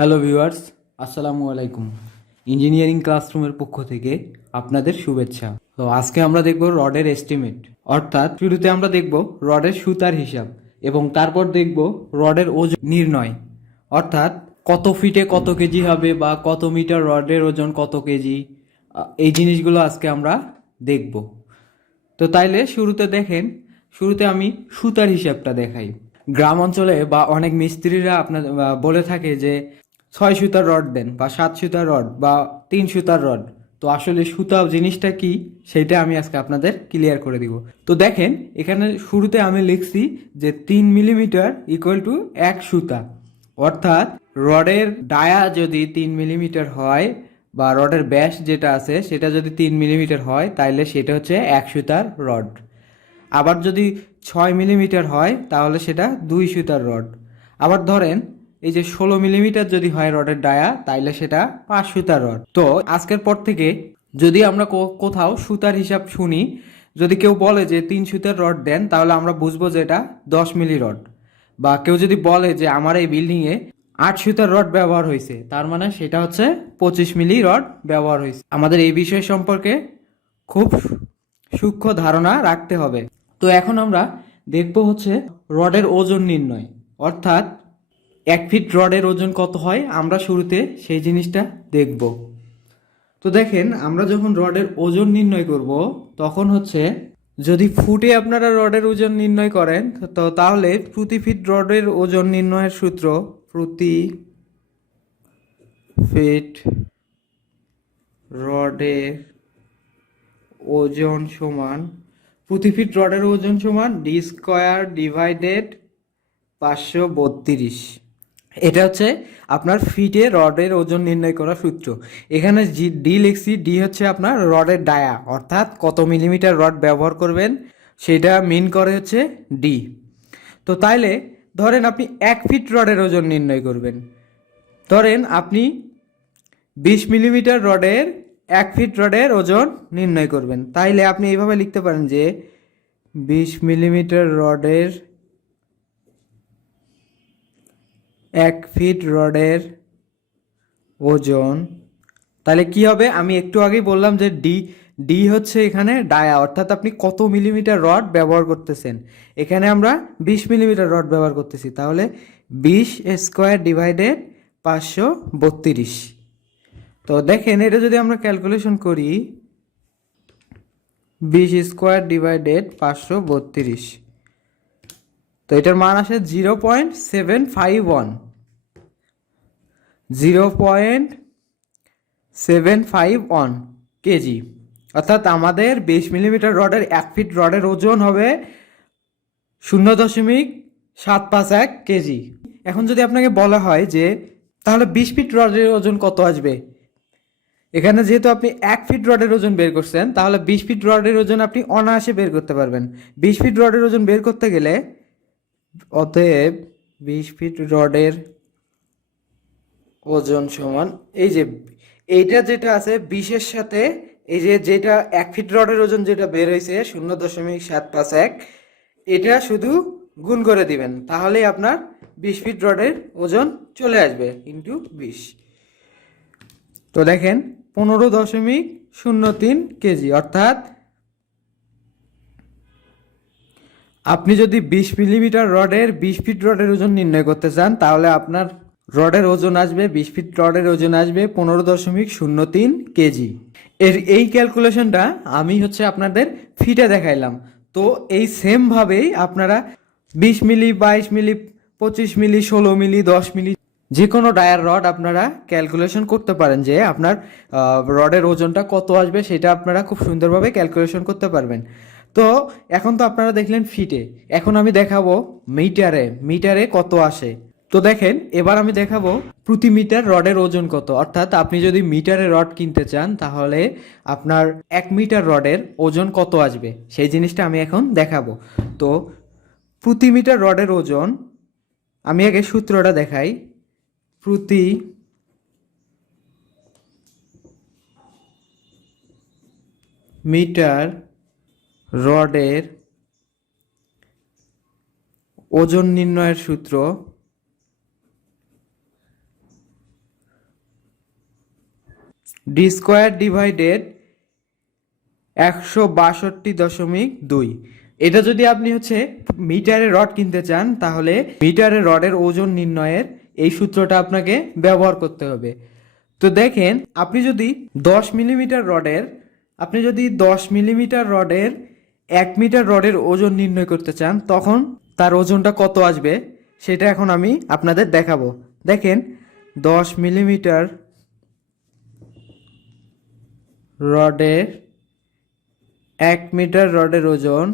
Hello viewers, আসসালামু আলাইকুম। Engineering ক্লাসরুমের পক্ষ থেকে আপনাদের শুভেচ্ছা। তো আজকে আমরা দেখব রডের এস্টিমেট অর্থাৎ শুরুতে আমরা দেখব রডের সুতার হিসাব এবং তারপর দেখব রডের ওজন নির্ণয়। অর্থাৎ কত ফিটে কত কেজি হবে বা কত মিটার রডের ওজন কত কেজি এই জিনিসগুলো আজকে আমরা দেখব। তো তাইলে শুরুতে দেখেন, শুরুতে আমি সুতার হিসাবটা দেখাই। গ্রাম অঞ্চলে বা অনেক মিস্ত্রিরা আপনার বলে থাকে যে ছয় সুতার রড দেন বা সাত সুতার রড বা তিন সুতার রড। তো আসলে সুতা জিনিসটা কি সেটা আমি আজকে আপনাদের ক্লিয়ার করে দিব। তো দেখেন, এখানে শুরুতে আমি লিখছি যে তিন মিলিমিটার ইকুয়াল টু এক সুতা। অর্থাৎ রডের ডায়া যদি তিন মিলিমিটার হয় বা রডের ব্যাস যেটা আছে সেটা যদি তিন মিলিমিটার হয় তাহলে সেটা হচ্ছে এক সুতার রড। আবার যদি ছয় মিলিমিটার হয়, তাহলে সেটা দুই সুতার রড। আবার ধরেন এই যে ষোলো মিলিমিটার যদি হয় রডের ডায়া, তাইলে সেটা পাঁচ সুতার রড। তো আজকের পর থেকে যদি আমরা কোথাও সুতার হিসাব শুনি, যদি কেউ বলে যে তিন সুতার রড দেন, তাহলে আমরা বুঝব যে এটা দশ মিলি রড। বা কেউ যদি বলে যে আমার এই বিল্ডিংয়ে আট সুতার রড ব্যবহার হয়েছে তার মানে সেটা হচ্ছে পঁচিশ মিলি রড ব্যবহার হয়েছে আমাদের এই বিষয় সম্পর্কে খুব সূক্ষ্ম ধারণা রাখতে হবে। তো এখন আমরা দেখব হচ্ছে রডের ওজন নির্ণয়। অর্থাৎ এক ফিট রডের ওজন কত হয়? আমরা শুরুতে সেই জিনিসটা দেখব। তো দেখেন, আমরা যখন রডের ওজন নির্ণয় করব, তখন হচ্ছে যদি ফুটে আপনারা রডের ওজন নির্ণয় করেন, তো তাহলে প্রতি ফিট রডের ওজন নির্ণয়ের সূত্র প্রতি ফিট রডের ওজন সমান, প্রতি ফিট রডের ওজন সমান ডি স্কোয়ার ডিভাইডেড পাঁচশো বত্রিশ। এটা হচ্ছে আপনার ফিটে রডের ওজন নির্ণয় করার সূত্র। এখানে জি ডি লিখছি ডি হচ্ছে আপনার রডের ডায়া অর্থাৎ কত মিলিমিটার রড ব্যবহার করবেন, সেটা মিন করে হচ্ছে ডি তো তাইলে ধরেন আপনি এক ফিট রডের ওজন নির্ণয় করবেন। ধরেন আপনি বিশ মিলিমিটার রডের এক ফিট রডের ওজন নির্ণয় করবেন। তাইলে আপনি এইভাবে লিখতে পারেন যে বিশ মিলিমিটার রডের এক ফিট রডের ওজন। তাহলে কি হবে? আমি একটু আগেই বললাম যে ডি ডি হচ্ছে এখানে ডায়া অর্থাৎ আপনি কত মিলিমিটার রড ব্যবহার করতেছেন। এখানে আমরা বিশ মিলিমিটার রড ব্যবহার করতেছি। তাহলে বিশ স্কোয়ার ডিভাইডেড পাঁচশো বত্রিশ। তো দেখেন, এটা যদি আমরা ক্যালকুলেশন করি, বিশ স্কোয়ার ডিভাইডেড পাঁচশো বত্রিশ। তো এটার মান আসে zero point seven five one zero point seven five one KG অর্থাৎ আমাদের বিশ মিলিমিটার রডের এক ফিট রডের ওজন হবে শূন্য দশমিক সাত পাঁচ এক কেজি এখন যদি আপনাকে বলা হয় যে, তাহলে বিশ ফিট রডের ওজন কত আসবে? এখানে যেহেতু আপনি এক ফিট রডের ওজন বের করছেন, তাহলে বিশ ফিট রডের ওজন আপনি অনায়াসে বের করতে পারবেন। বিশ ফিট রডের ওজন বের করতে গেলে অতএব বিশ ফিট রডের ওজন সমান। এই যে, এইটা যেটা আছে, বিশের সাথে এই যে যেটা এক ফিট রডের ওজন যেটা বের হয়েছে, শূন্য দশমিক সাত পাঁচ এক, এটা শুধু গুণ করে দিবেন, তাহলেই আপনার বিশ ফিট রডের ওজন চলে আসবে ইন্টু বিশ। তো দেখেন, পনেরো দশমিক শূন্য তিন কেজি, অর্থাৎ আপনি যদি বিশ মিলিমিটার রডের বিশ ফিট রডের ওজন নির্ণয় করতে চান, তাহলে আপনার রডের ওজন আসবে, বিশ ফিট রডের ওজন আসবে পনেরো দশমিক শূন্য তিন কেজি। এর এই ক্যালকুলেশনটা আমি হচ্ছে আপনাদের ফিটে দেখাইলাম। তো এই সেমভাবেই আপনারা বিশ মিলি, বাইশ মিলি, পঁচিশ মিলি, ষোলো মিলি, দশ মিলি যে কোনো ডায়ার রড আপনারা ক্যালকুলেশন করতে পারেন যে আপনার রডের ওজনটা কত আসবে সেটা আপনারা খুব সুন্দরভাবে ক্যালকুলেশন করতে পারবেন। তো এখন তো আপনারা দেখলেন ফিটে। এখন আমি দেখাবো মিটারে মিটারে কত আসে। তো দেখেন, এবার আমি দেখাবো প্রতি মিটার রডের ওজন কত। অর্থাৎ আপনি যদি মিটারে রড কিনতে চান, তাহলে আপনার এক মিটার রডের ওজন কত আসবে? সেই জিনিসটা আমি এখন দেখাবো। তো প্রতি মিটার রডের ওজন, আমি আগে সূত্রটা দেখাই। প্রতি মিটার রডের ওজন নির্ণয়ের সূত্র ডি স্কোয়ার ডিভাইডেড একশো বাষট্টি দশমিক দুই। এটা যদি আপনি হচ্ছে মিটারে রড কিনতে চান, তাহলে মিটারে রডের ওজন নির্ণয়ের এই সূত্রটা আপনাকে ব্যবহার করতে হবে। তো দেখেন, আপনি যদি দশ মিলিমিটার রডের, আপনি যদি দশ মিলিমিটার রডের এক মিটার রডের ওজন নির্ণয় করতে চান, তখন তার ওজনটা কত আসবে, সেটা এখন আমি আপনাদের দেখাবো। দেখেন, দশ মিলিমিটার রডের, এক মিটার রডের ওজন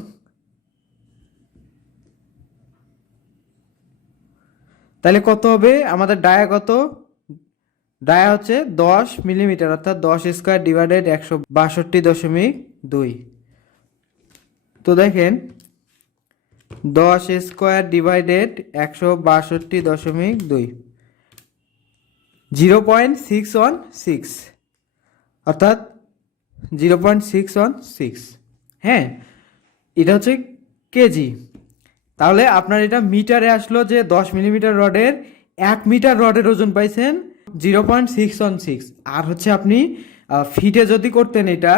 তাহলে কত হবে? আমাদের ডায়া কত? ডায়া হচ্ছে দশ মিলিমিটার, অর্থাৎ দশ স্কোয়ার ডিভাইডেড একশো বাষট্টি দশমিক দুই। তো দেখেন, দশ স্কোয়ার ডিভাইডেড একশো বাষট্টি দশমিক দুই। Zero point six one six. অর্থাৎ zero point six one six. হ্যাঁ এটা হচ্ছে কেজি। তাহলে আপনার এটা মিটারে আসলো যে দশ মিলিমিটার রডের এক মিটার রডের ওজন পাইছেন zero point six one six. আর হচ্ছে আপনি ফিটে যদি করতেন এটা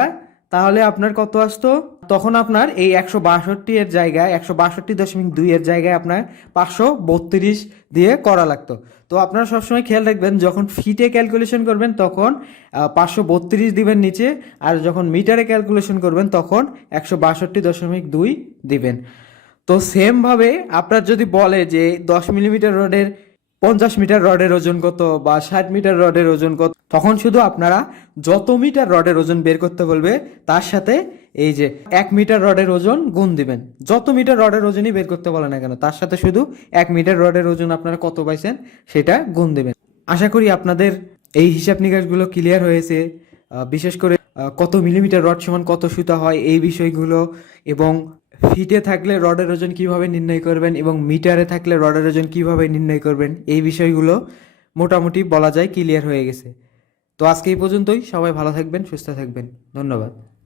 তাহলে আপনার কত আসতো? তখন আপনার এই একশো বাষট্টি এর জায়গায়, একশো বাষট্টি দশমিক দুই এর জায়গায় আপনার পাঁচশো বত্রিশ দিয়ে করা লাগতো। তো আপনারা সবসময় খেয়াল রাখবেন, যখন ফিটে ক্যালকুলেশন করবেন, তখন পাঁচশো বত্রিশ দিবেন নিচে, আর যখন মিটারে ক্যালকুলেশন করবেন, তখন একশো বাষট্টি দশমিক দুই দিবেন। তো সেমভাবে আপনার যদি বলে যে দশ মিলিমিটার রডের পঞ্চাশ মিটার রডের ওজন কত বা ষাট মিটার রডের ওজন কত? তখন শুধু আপনারা যত মিটার রডের ওজন বের করতে বলবে, তার সাথে এই যে এক মিটার রডের ওজন গুণ দিবেন। যত মিটার রডের ওজনই বের করতে বলে না কেন, তার সাথে শুধু এক মিটার রডের ওজন আপনারা কত পাইছেন, সেটা গুণ দেবেন। আশা করি আপনাদের এই হিসাব নিকাশগুলো ক্লিয়ার হয়েছে। বিশেষ করে কত মিলিমিটার রড সমান কত সুতা হয় এই বিষয়গুলো এবং ফিটে থাকলে রডের ওজন কীভাবে নির্ণয় করবেন এবং মিটারে থাকলে রডের ওজন কীভাবে নির্ণয় করবেন, এই বিষয়গুলো মোটামুটি বলা যায় ক্লিয়ার হয়ে গেছে। তো আজকে এই পর্যন্তই। সবাই ভালো থাকবেন, সুস্থ থাকবেন। ধন্যবাদ।